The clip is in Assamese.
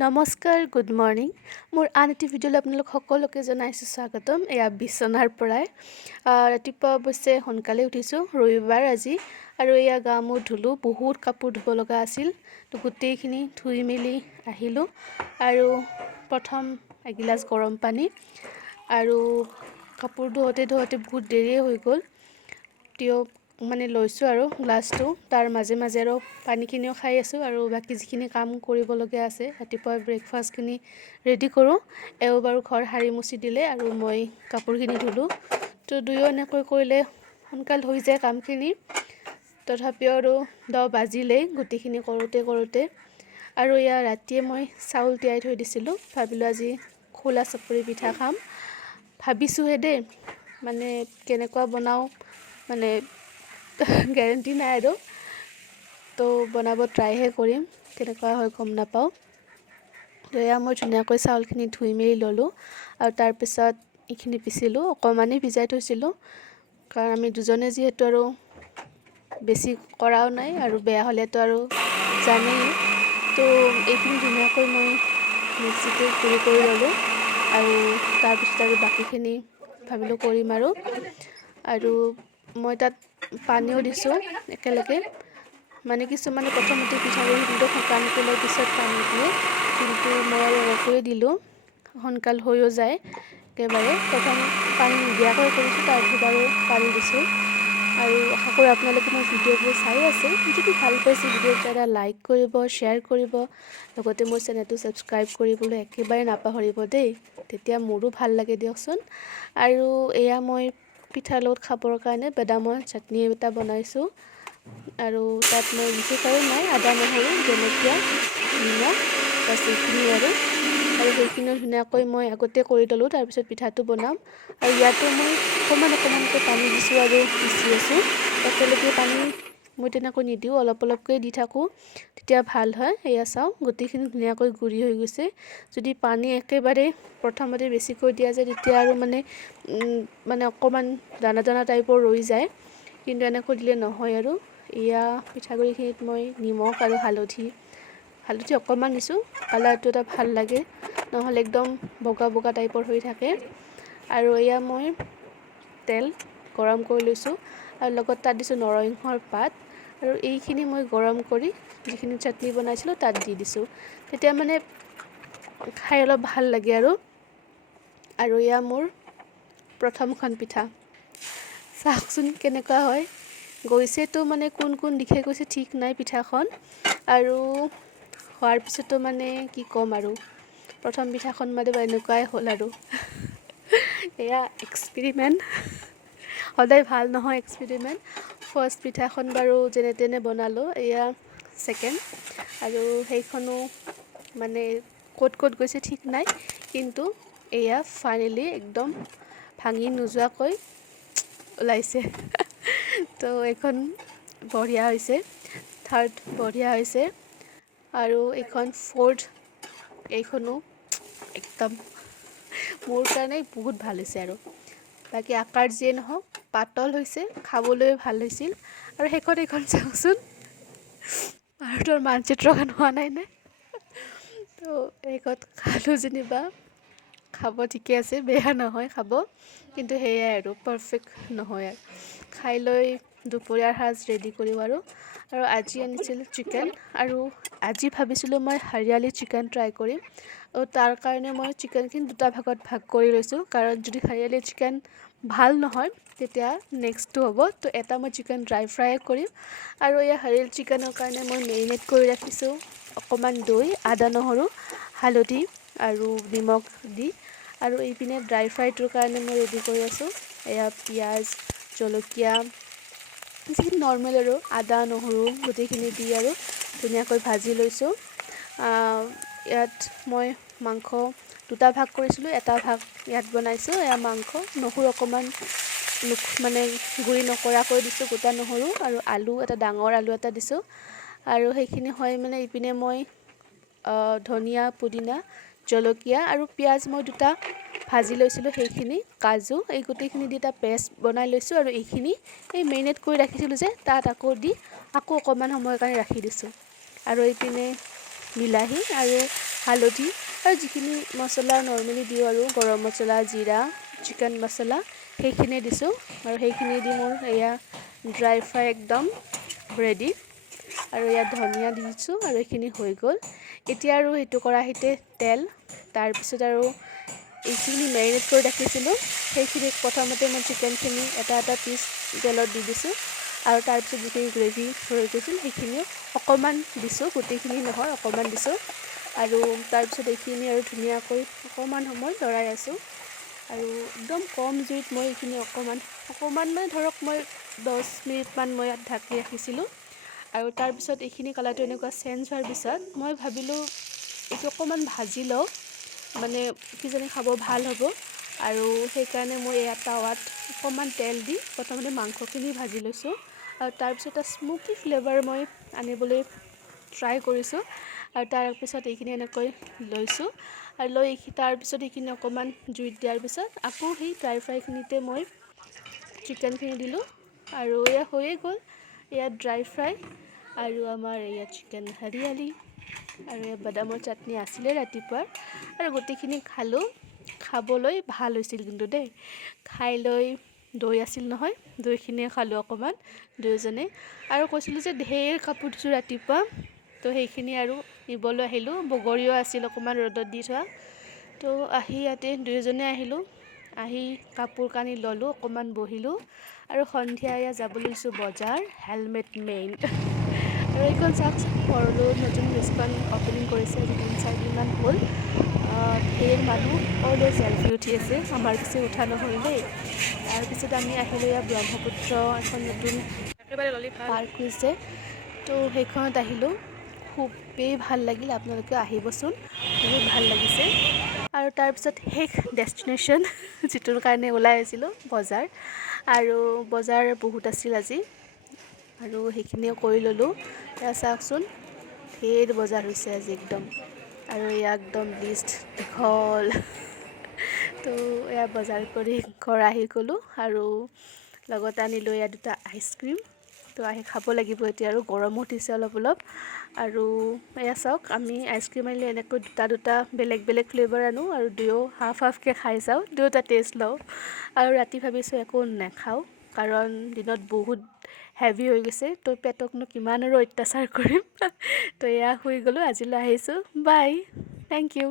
নমস্কাৰ, গুড মৰ্ণিং। মোৰ আন এটি ভিডিঅ'লৈ আপোনালোক সকলোকে জনাইছোঁ স্বাগতম। এয়া বিচনাৰ পৰাই ৰাতিপুৱা অৱশ্যে সোনকালে উঠিছোঁ, ৰবিবাৰ আজি। আৰু এয়া গা মূৰ ধুলোঁ, বহুত কাপোৰ ধুব লগা আছিল, তো গোটেইখিনি ধুই মেলি আহিলোঁ। আৰু প্ৰথম এগিলাচ গৰম পানী, আৰু কাপোৰ ধুওঁতে বহুত দেৰিয়ে হৈ গ'ল। তেওঁ লৈছোঁ আৰু গ্লাছটো, তাৰ মাজে মাজে আৰু পানীখিনিও খাই আছোঁ, আৰু বাকী যিখিনি কাম কৰিবলগীয়া আছে ৰাতিপুৱা ব্ৰেকফাষ্টখিনি ৰেডি কৰোঁ। এওঁ বাৰু ঘৰ সাৰি মুচি দিলে আৰু মই কাপোৰখিনি ধুলোঁ। তো দুয়ো এনেকৈ কৰিলে সোনকাল হৈ যায় কামখিনি। তথাপিও আৰু 10 বাজিলেই গোটেইখিনি কৰোঁতে। আৰু এয়া ৰাতিয়ে মই চাউল তিয়াই থৈ দিছিলোঁ, ভাবিলোঁ আজি খোলা চাপৰি পিঠা খাম। ভাবিছোঁহে দেই, কেনেকুৱা বনাওঁ গেৰেণ্টি নাই আৰু, তো বনাব ট্ৰাইহে কৰিম, কেনেকুৱা হয় গম নাপাওঁ। তো এয়া মই ধুনীয়াকৈ চাউলখিনি ধুই মেলি ল'লোঁ, আৰু তাৰপিছত এইখিনি পিচিলোঁ। অকণমানেই ভিজাই থৈছিলোঁ, কাৰণ আমি দুজনে যিহেতু আৰু বেছি কৰাও নাই, আৰু বেয়া হ'লেতো আৰু জানেই। তো এইখিনি ধুনীয়াকৈ মই মিক্সিতে গুড়ি কৰি ল'লোঁ, আৰু তাৰপিছত আৰু বাকীখিনি ভাবিলোঁ কৰিম আৰু মই তাত পানীও দিছোঁ একেলগে। কিছুমানে প্ৰথমতে পিঠাগুড়িটো শুকানকৈ লৈ পিছত পানী দিয়ে, কিন্তু মই আৰু এনেকৈয়ে দিলোঁ, সোনকাল হৈও যায় একেবাৰে। প্ৰথম পানী নিদিয়াকৈ কৰিছোঁ, তাৰপিছত আৰু পানী দিছোঁ। আৰু আশা কৰোঁ আপোনালোকে মোৰ ভিডিঅ'বোৰ চাই আছে। যদি ভাল পাইছে ভিডিঅ'টো এটা লাইক কৰিব, শ্বেয়াৰ কৰিব, লগতে মোৰ চেনেলটো ছাবস্ক্ৰাইব কৰিবলৈ একেবাৰে নাপাহৰিব দেই, তেতিয়া মোৰো ভাল লাগে দিয়কচোন। আৰু এয়া মই পিঠাৰ লগত খাবৰ কাৰণে বেদামৰ চাটনি এটা বনাইছোঁ, আৰু তাত মই বিশেষ আৰু নাই, আদা, নহৰু, জলকীয়া, নিমখ, বাছ এইখিনিয়ে আৰু সেইখিনিও ধুনীয়াকৈ মই আগতে কৰি ল'লোঁ, তাৰপিছত পিঠাটো বনাম। আৰু ইয়াতো মই অকণমানকৈ পানী দিছোঁ আৰু পিচি আছোঁ। একেলগে পানী মই তেনেকৈ নিদিওঁ, অলপকৈ দি থাকোঁ, তেতিয়া ভাল হয়। এয়া চাওঁ, গোটেইখিনি ধুনীয়াকৈ গুড়ি হৈ গৈছে। যদি পানী একেবাৰে প্ৰথমতে বেছিকৈ দিয়া যায়, তেতিয়া আৰু অকণমান দানা টাইপৰ ৰৈ যায়, কিন্তু এনেকৈ দিলে নহয় আৰু। এয়া পিঠাগুড়িখিনিত মই নিমখ আৰু হালধি অকণমান দিছোঁ, কালাৰটো এটা ভাল লাগে, নহ'লে একদম বগা টাইপৰ হৈ থাকে। আৰু এয়া মই তেল গৰম কৰি লৈছোঁ, আৰু লগত তাত দিছোঁ নৰসিংহৰ পাত, আৰু এইখিনি মই গৰম কৰি যিখিনি চাটনি বনাইছিলোঁ তাত দি দিছোঁ, তেতিয়া খাই অলপ ভাল লাগে আৰু এয়া মোৰ প্ৰথমখন পিঠা। চাওকচোন কেনেকুৱা হয়, গৈছেতো কোন দিশে গৈছে ঠিক নাই পিঠাখন। আৰু হোৱাৰ পিছতো কি ক'ম আৰু, প্ৰথম পিঠাখন এনেকুৱাই হ'ল আৰু এয়া এক্সপেৰিমেণ্ট, সদায় ভাল নহয় এক্সপেৰিমেণ্ট। ফাৰ্ষ্ট পিঠাখন বাৰু যেনে তেনে বনালোঁ, এয়া ছেকেণ্ড, আৰু সেইখনো ক'ত গৈছে ঠিক নাই, কিন্তু এয়া ফাইনেলি একদম ভাঙি নোযোৱাকৈ ওলাইছে। তো এইখন বঢ়িয়া হৈছে, থাৰ্ড বঢ়িয়া হৈছে, আৰু এইখন ফ'ৰ্থ, এইখনো একদম মোৰ কাৰণে বহুত ভাল হৈছে। আৰু বাকী আকাৰ যিয়ে নহওক পাতল হৈছে, খাবলৈ ভাল হৈছিল। আৰু শেষত এইখন চাওকচোন, ভাৰতৰ মানচিত্ৰখন হোৱা নাইনে? তো শেষত খালোঁ যেনিবা, খাব ঠিকে আছে, বেয়া নহয় খাব, কিন্তু সেয়াই আৰু পাৰফেক্ট নহয়। আৰু খাই লৈ দুপৰীয়াৰ সাজ ৰেডি কৰিম। আৰু আজি আনিছিল চিকেন, আৰু আজি ভাবিছিলোঁ মই হৰিয়ালি চিকেন ট্ৰাই কৰিম, আৰু তাৰ কাৰণে মই চিকেনখিনি দুটা ভাগত ভাগ কৰি লৈছোঁ, কাৰণ যদি হৰিয়ালি চিকেন ভাল নহয় তেতিয়া নেক্সটটো হ'ব। তো এটা মই চিকেন ড্ৰাই ফ্ৰাই কৰিম, আৰু এয়া হৰিয়ালি চিকেনৰ কাৰণে মই মেৰিনেট কৰি ৰাখিছোঁ অকণমান দৈ, আদা, নহৰু, হালধি আৰু নিমখ দি। আৰু এইপিনে ড্ৰাই ফ্ৰাইটোৰ কাৰণে মই ৰেডি কৰি আছোঁ, এয়া পিঁয়াজ, জলকীয়া, যিখিনি নৰ্মেল আৰু আদা, নহৰু গোটেইখিনি দি আৰু ধুনীয়াকৈ ভাজি লৈছোঁ। ইয়াত মই মাংস দুটা ভাগ কৰিছিলোঁ, এটা ভাগ ইয়াত বনাইছোঁ। এয়া মাংস, নহৰু অকণমান গুড়ি নকৰাকৈ দিছোঁ, গোটা নহৰু, আৰু আলু এটা, ডাঙৰ আলু এটা দিছোঁ। আৰু সেইখিনি হয় ইপিনে মই ধনিয়া, পুদিনা, জলকীয়া আৰু পিঁয়াজ মই দুটা ভাজি লৈছিলোঁ, সেইখিনি কাজু, এই গোটেইখিনি দি এটা পেষ্ট বনাই লৈছোঁ। আৰু এইখিনি এই মেৰিনেট কৰি ৰাখিছিলোঁ যে, তাত আকৌ অকণমান সময়ৰ কাৰণে ৰাখি দিছোঁ। আৰু এইপিনে বিলাহী আৰু হালধি আৰু যিখিনি মছলা নৰ্মেলি দিওঁ আৰু গৰম মছলা জিৰা চিকেন মছলা সেইখিনি দিছোঁ আৰু সেইখিনি দি মোৰ এয়া ড্ৰাই ফ্ৰাই একদম ৰেডি আৰু ইয়াত ধনিয়া দি দিছোঁ আৰু এইখিনি হৈ গ'ল এতিয়া আৰু সেইটো কেৰাহীতে তেল তাৰপিছত আৰু এইখিনি মেৰিনেট কৰি ৰাখিছিলোঁ সেইখিনি প্ৰথমতে মই চিকেনখিনি এটা এটা পিচ তেলত দি দিছোঁ আৰু তাৰপিছত যিখিনি গ্ৰেভি হৈ গৈছিল সেইখিনিও অকণমান দিছোঁ গোটেইখিনি নহয় অকণমান দিছোঁ আৰু তাৰপিছত এইখিনি আৰু ধুনীয়াকৈ অকণমান সময় লৰাই আছোঁ আৰু একদম কম জুইত মই এইখিনি অকণমান মানে ধৰক মই 10 মিনিটমান মই ইয়াত ঢাকি ৰাখিছিলোঁ আৰু তাৰপিছত এইখিনি কালাৰটো এনেকুৱা চেঞ্জ হোৱাৰ পিছত মই ভাবিলোঁ এইটো অকণমান ভাজি লওঁ মানে কিজানি খাব ভাল হ'ব আৰু সেইকাৰণে মই এয়া টাৱাত অকণমান তেল দি প্ৰথমতে মাংসখিনি ভাজি লৈছোঁ আৰু তাৰপিছত এটা স্মোকি ফ্লেভাৰ মই আনিবলৈ ট্ৰাই কৰিছোঁ আৰু তাৰপিছত এইখিনি এনেকৈ লৈছোঁ আৰু লৈ তাৰপিছত এইখিনি অকণমান জুইত দিয়াৰ পিছত আকৌ সেই ড্ৰাই ফ্ৰাইখিনিতে মই চিকেনখিনি দিলোঁ আৰু এয়া হৈয়ে গ'ল এয়া ড্ৰাই ফ্ৰাই আৰু আমাৰ এয়া চিকেন হাৰিয়ালি আৰু এয়া বাদামৰ চাটনি আছিলে ৰাতিপুৱাৰ আৰু গোটেইখিনি খালোঁ খাবলৈ ভাল হৈছিল কিন্তু দেই খাই লৈ দৈ আছিল নহয় দৈখিনিয়ে খালোঁ অকণমান দুয়োজনে আৰু কৈছিলোঁ যে ঢেৰ কাপোৰ ধুইছোঁ ৰাতিপুৱা তো সেইখিনি আৰু নিবলৈ আহিলোঁ বগৰীও আছিল অকণমান ৰ'দত দি থোৱা তো আহি ইয়াতে দুয়োজনে আহিলোঁ আহি কাপোৰ কানি ল'লোঁ অকণমান বহিলোঁ আৰু সন্ধিয়া এয়া যাবলৈ লৈছোঁ বজাৰ হেলমেট মেইন আৰু এইখন চাওকচোন সৰলো নতুন ব্ৰিজখন অপেনিং কৰিছে আজি 3-4 দিনমান হ'ল ঢেৰ মানুহ সকলোৱে চেলফি উঠি আছে আমাৰ পিছে উঠা নহ'ল দেই তাৰপিছত আমি আহিলোঁ এয়া ব্ৰহ্মপুত্ৰ এখন নতুন পাৰ্ক হৈছে তো সেইখনত আহিলোঁ খুবেই ভাল লাগিল আপোনালোকে আহিবচোন বহুত ভাল লাগিছে আৰু তাৰপিছত শেষ ডেষ্টিনেশ্যন যিটোৰ কাৰণে ওলাই আহিছিলোঁ বজাৰ আৰু বজাৰ বহুত আছিল আজি আৰু সেইখিনিও কৰি ল'লোঁ এয়া চাওকচোন ঢেৰ বজাৰ হৈছে আজি একদম আৰু এয়া একদম লিষ্ট দীঘল তো এয়া বজাৰ কৰি ঘৰ আহি গ'লোঁ আৰু লগত আনিলোঁ এয়া 2টা আইচক্ৰীম তো আহি খাব লাগিব এতিয়া আৰু গৰমো উঠিছে অলপ আৰু এয়া চাওক আমি আইচক্ৰীম আনিলে এনেকৈ 2টা বেলেগ বেলেগ ফ্লেভাৰ আনো আৰু দুয়ো হাফকৈ খাই চাওঁ দুয়োটা টেষ্ট লওঁ আৰু ৰাতি ভাবিছোঁ একো নাখাওঁ কাৰণ দিনত বহুত হেভি হৈ গৈছে তো পেটকনো কিমান আৰু অত্যাচাৰ কৰিম তো এয়া শুই গ'লোঁ আজিলৈ আহিছোঁ বাই থেংক ইউ